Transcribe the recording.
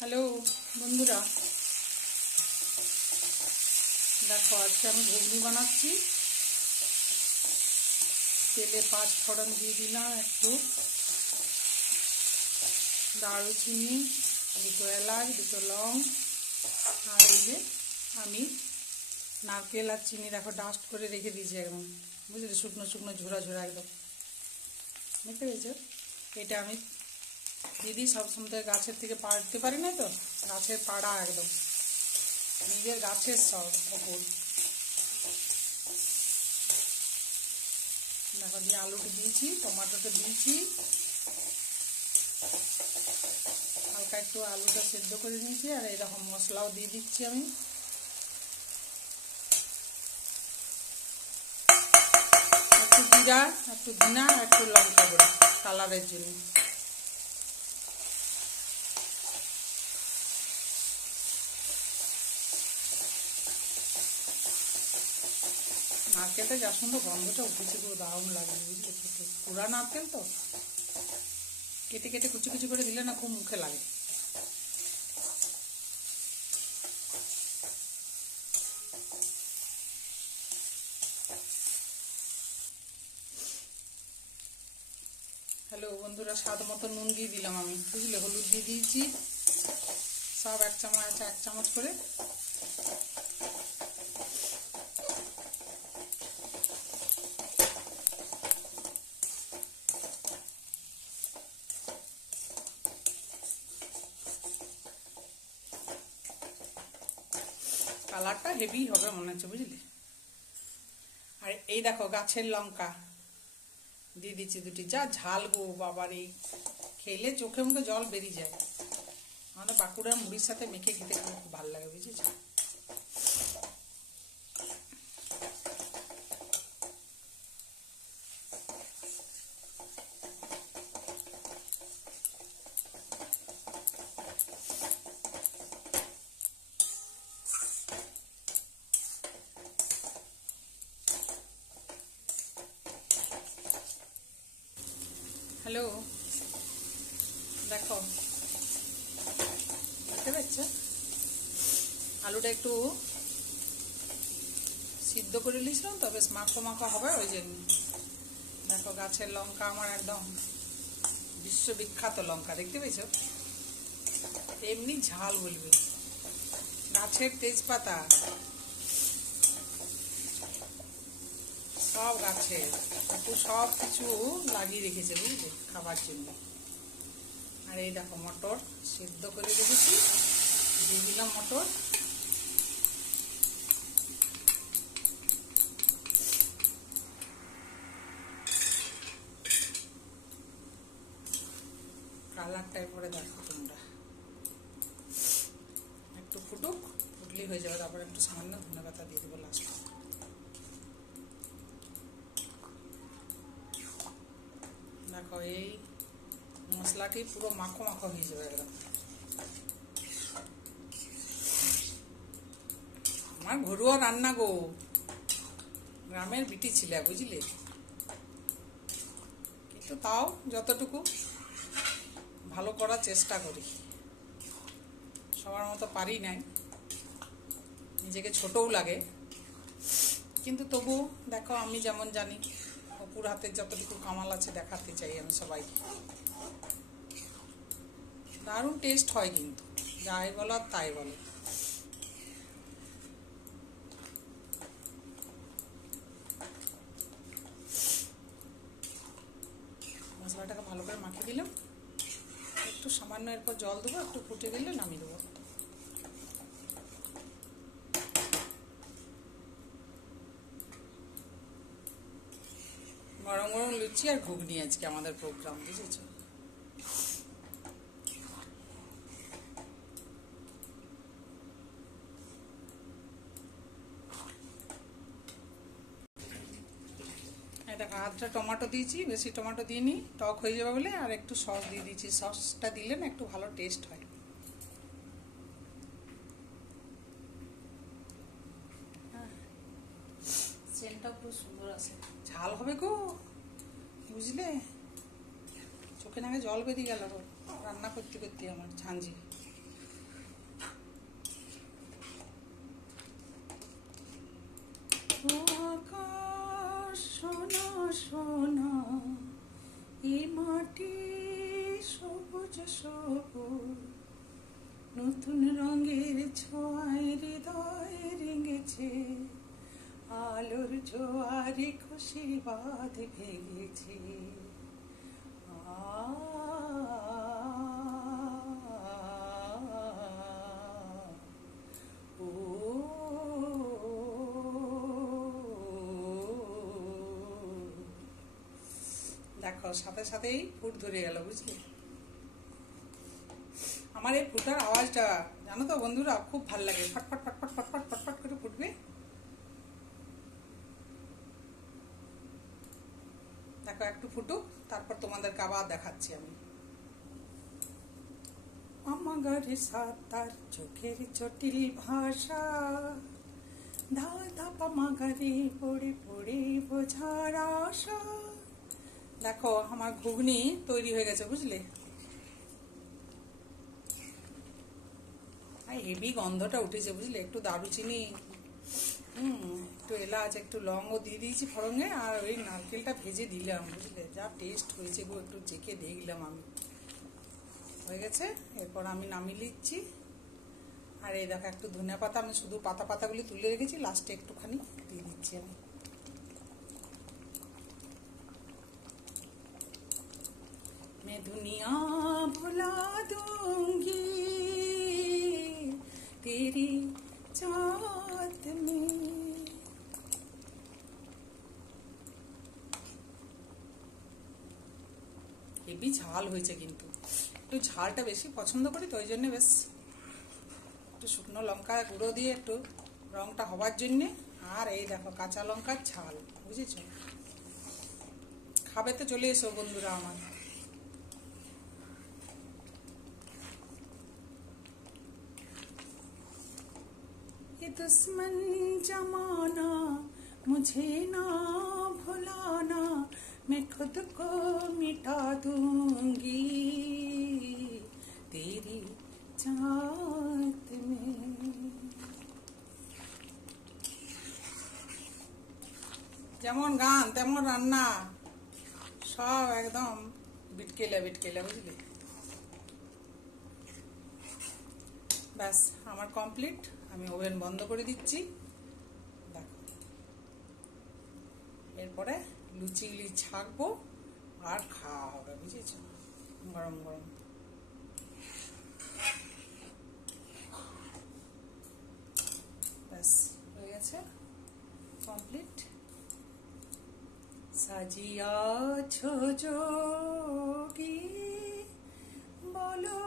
Hello বন্ধুরা, দেখো আজকে আমি ঘুগনি বানাচ্ছি। তেলে 5 ফোড়ন দিয়ে দিলাম, একটু দারুচিনি, 2 এলাচ, 2 লং, আর এই যে আমি নারকেল আর চিনি দেখো ডাস্ট করে রেখে দিয়েছি একদম, বুঝলে, শুকনো শুকনো ঝোড়া ঝোড়া একদম, বুঝতে পেরেছো? এটা আমি দিদি সবসময় তো গাছের থেকে পাড়তে পারি না, তো গাছের পাড়া একদম নিজের গাছের সব ওপর। দেখো দিয়ে আলুটা দিয়েছি, টমাটোটা দিয়েছি, হালকা একটু আলুটা সেদ্ধ করে নিয়েছি, আর এরকম মশলাও দিয়ে দিচ্ছি আমি। একটু জিরা, একটু ধনা, একটু লঙ্কা গুঁড়ো কালারের জন্য। নারকেলটা যা সুন্দর গন্ধটা উঠেছে, পুরো দারুণ লাগে, বুঝলে? পুরা নারকেল তো কেটে কেটে কুচি কুচি করে দিলে না খুব মুখে লাগে। হ্যালো বন্ধুরা, স্বাদ মতো নুন দিয়ে দিলাম আমি, বুঝলে, হলুদ দিয়ে দিয়েছি সব 1 চামচ করে। কালারটা হেভি হবে মনে হচ্ছে, বুঝলি। আর এই দেখো গাছের লঙ্কা দিয়ে দিচ্ছি 2টি, যা ঝাল গো বাবারে, খেলে চোখে মুখে জল বেরিয়ে যায়। আমাদের বাঁকুড়ার মুড়ির সাথে মেখে খেতে খুব ভালো লাগে, বুঝেছ? হ্যালো, দেখো দেখতে পাচ্ছ আলুটা একটু সিদ্ধ করে নিয়েছিলাম, তো বেশ মাখো মাখো হবে, ওই জন্য। দেখো গাছের লঙ্কা আমার একদম বিশ্ববিখ্যাত লঙ্কা, দেখতে পেয়েছ? এমনি ঝাল বলবে, গাছের তেজপাতা সব গাছের, একটু সব কিছু লাগিয়ে রেখেছে, বুঝলে, খাবার জন্য। আর এই দেখো মটর সিদ্ধ করে রেখেছি, দিয়ে দিলাম মটর। কালারটা এরপরে দেখো তোমরা, একটু ফুটুক, ফুটলেই হয়ে যাবে। তারপরে একটু সামান্য ধনেপাতা দিয়ে দেবো লাস্টে। দেখো এই মশলাটি পুরো মাখো মাখো হয়ে যাবে একদম। আমার ঘরোয়া রান্না গো, গ্রামের বিটি ছিলে, বুঝলে, কিন্তু তাও যতটুকু ভালো করার চেষ্টা করি। সবার মতো পারি নাই, নিজেকে ছোটও লাগে, কিন্তু তবু দেখো আমি যেমন জানি, অপুর হাতের যতটুকু কামাল আছে দেখাতে চাই আমি সবাইকে। দারুণ টেস্ট হয় কিন্তু, যাই বলো আর তাই বলো। মশলাটাকে ভালো করে মাখিয়ে দিলাম, একটু সামান্য এরপর জল দেবো, একটু ফুটে গেলে নামিয়ে দেবো। গরম গরম লুচি আর ঘুগনি আজকে আমাদের প্রোগ্রাম, বুঝেছো? দেখো 1/2 টমেটো দিয়েছি, বেশি টমেটো দিইনি, টক হয়ে যাবে বলে। আর একটু সস দিয়ে দিয়েছি, সসটা দিলে না একটু ভালো টেস্ট হয়। হ্যাঁ, সেন্টটা খুব সুন্দর আছে, ঝাল হবে গো, বুঝলে, চোখে নাকে জল বেরিয়ে গেল রান্না করতে করতে আমার ঝাঁঝি। শোনো শোনো, এই মাটি সবুজ সবুজ, নতুন রঙের ছোঁয়ায় হৃদয় রেঙেছে, আলোর জোয়ারে খুশির বাঁধ ভেঙেছে। ও দেখো সাথে সাথেই ফুট ধরে গেল, বুঝলি? আমার এই ফুটার আওয়াজটা জানো তো বন্ধুরা, খুব ভাল লাগে। ফটফট ফটফট ফটফট ফটফট করে ফুটবে। দেখো একটু ফুটুক, তারপর তোমাদেরকে আবার দেখাচ্ছি আমি। আমাগারে সাতার চোখের জটিল ভাষা, ধা ধাপা মাগারে পড়ে পড়ে বোঝার আশা। দেখো আমার ঘুগনি তৈরি হয়ে গেছে, বুঝলে? হেভি গন্ধটা উঠেছে, বুঝলে? একটু দারুচিনি, একটু এলাচ, একটু লবঙ্গ দিয়ে দিয়েছি ফোড়নে, আর ওই নারকেলটা ভেজে দিলাম, বুঝলে? যা টেস্ট হয়েছে গো, একটু চেখে দেখলাম আমি। হয়ে গেছে, এরপর আমি নামিয়ে নিচ্ছি। আর এই দেখো একটু ধনিয়া পাতা, আমি শুধু পাতাগুলি তুলে রেখেছি, লাস্টে একটুখানি দিয়ে দিচ্ছি আমি। मैं दुनिया भुला दूंगी तेरी चाहत में। হেবি ঝাল হয়েছে, কিন্তু একটু ঝালটা বেশি পছন্দ করি, তো ওই জন্য বেশ একটু শুকনো লঙ্কা গুঁড়ো দিয়ে একটু রংটা হবার জন্যে। আর এই দেখো কাঁচা লঙ্কার ঝাল, বুঝেছ? খাবে তো চলে এসো বন্ধুরা আমার। ये दुश्मन जमाना मुझे ना भुलाना, मैं खुद को मिटा दूंगी तेरी चाहत में। যেমন গান তেমন রান্না, সব একদম বিটকেলা বিটকেলা, বুঝলি? ব্যাস আমার কমপ্লিট। আমি ওভেন বন্ধ করে দিচ্ছি। দেখো এরপরে লুচিগুলি ছাকবো আর খাওয়া হবে, বুঝেছ? গরম গরম। ব্যাস হয়ে গেছে, কমপ্লিট। সাজিয়াছো যোগী বলো